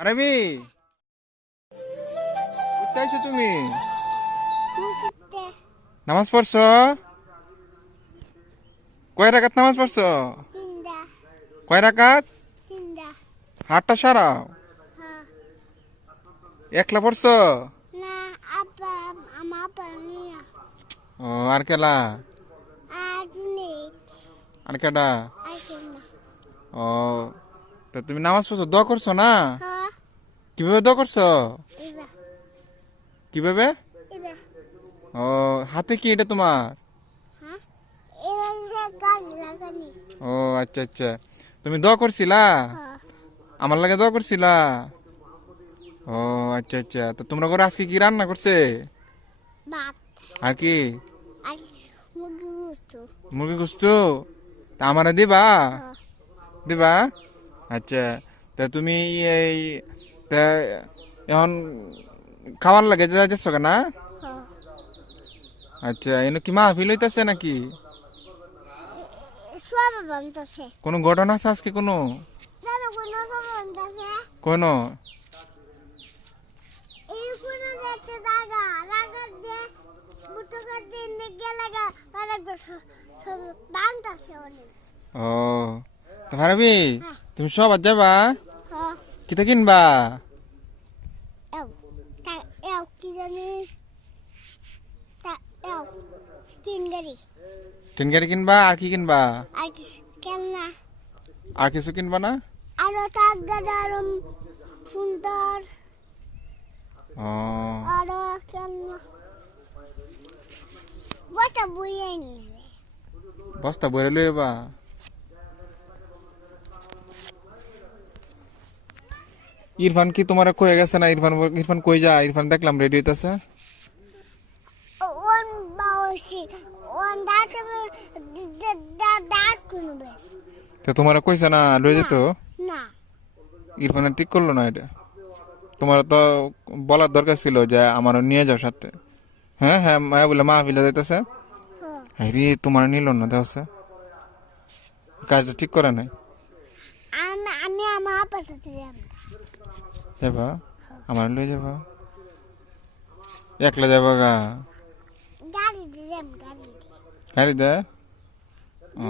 আরবি কোথায় আছো তুমি? মসজিদে নামাজ পড়ছো? কয় রাকাত নামাজ পড়ছো? তিনটা কয় রাকাত? তিনটা হাতটা সারাও। হ্যাঁ একলা পড়ছো? না আপা আমার আপা নিয়া ও আর কেলা? আর নেই আর কেডা? আসে না ও তা তুমি নামাজ পড়ছো, দোয়া করছো না? হ্যাঁ কিভাবে দোয়া করছো? এবার কিভাবে? এবার ও হাতে কি এটা তোমার? হ্যাঁ এবার যে গাছ লাগানি ও আচ্ছা আচ্ছা, তুমি দোয়া করছিলা? হ্যাঁ আমার লাগে দোয়া করছিলা? ও আচ্ছা আচ্ছা, তো তোমরা করে আজকে কি রান্না করছে? ভাত আর কি? আর মুরগি গুস্ত মুরগি গোস্ত? তা আমারে দিবা? হ্যাঁ দিবা? আচ্ছা, তা তুমি এই তা এখন খাবার লাগে যাচ্ছ না? হ্যাঁ আচ্ছা, এনে কি মাহফিল হইতাছে নাকি? সব বানতেছে কোনো ঘটনা আছে আজকে কোনো? জানো কোনো সব বানতেছে কোনো? এই কোনো যাচ্ছে দাদা লাগা দিয়ে বুটো কাট দিয়ে নেগে লাগা অনেক সব বানতেছে অনেক ও তা ভাবি, হ্যাঁ তুমি সব আজ যাবা? হ্যাঁ কিতা কিনবা? এও তা এও কি জানি তা এও তিন গাড়ি ট্রেন গাড়ি কিনবা আর কি কিনবা? আর কি খেলনা আর কিছু কিনবা না? আরো তাক গাদারম সুন্দর ও আরো খেলনা বসা বইয়ে নিয়ে বস্তা বইরে লইবা? ইরফান কি তোমার কয়ে গেছে না? ইরফান ইরফান কই যা? ইরফান দেখলাম রেডি হইতাছে। ওন বাউসি ওন দাঁতে দাঁত কুনবে তো তোমার কইছে না লই না যেত? না ইরফান ঠিক করলো না এটা। তোমার তো বলার দরকার ছিল যে আমার নিয়ে যাও সাথে। হ্যাঁ হ্যাঁ, মায়া বলে মাহফিলে যাইতেছে। হ্যাঁ হ্যাঁ রে, তোমার নিল না দেওয়া, কাজটা ঠিক করে নাই। আমি আমার আপার সাথে যাব যাবা? আমার লই যাবা? একলা যাবা গা? গাড়ি দিয়ে যাব গাড়ি দিয়ে গাড়ি দে? ও